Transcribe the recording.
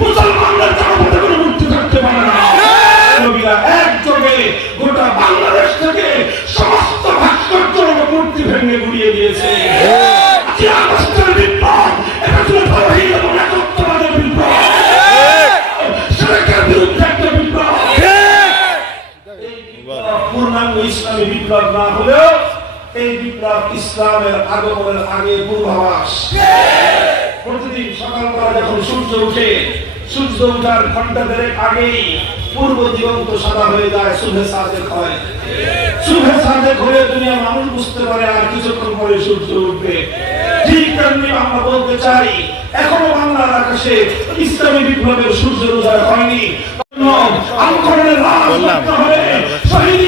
মুসলমানদের জনপদে কোনো মূর্তি থাকতে পারে না। নবীরা একযোগে গোটা বাংলাদেশ থেকে সমস্ত ভাস্কর্য মূর্তি ভেঙে গুড়িয়ে দিয়েছে। আগস্টের বিপ্লব এটা ছিল তৌহিদ এবং একত্ববাদের বিপ্লব, শিরকের বিরুদ্ধে একটা বিপ্লব। এই বিপ্লব পূর্ণাঙ্গ ইসলামী বিপ্লব না হলেও এই বিপ্লব ইসলামের আগমনের আগে পূর্বাভাস। প্রতিদিন সকালবেলা যখন সূর্য উঠে, সূর্য উঠার ঘন্টা দেড়েক আগেই পূর্ব দিগন্ত সাদা হয়ে যায়, সুবহে সাদেক হয়। সুবহে সাদেক হয়ে দুনিয়ার মানুষ বুঝতে পারে আর কিছুক্ষণ পরে সূর্য উঠবে। ঠিক তেমনি আমরা বলতে চাই, এখনো বাংলার আকাশে ইসলামী বিপ্লবের সূর্য উদয় হয়নি। আন্দোলনের রাজ করতে হবে, শহীদ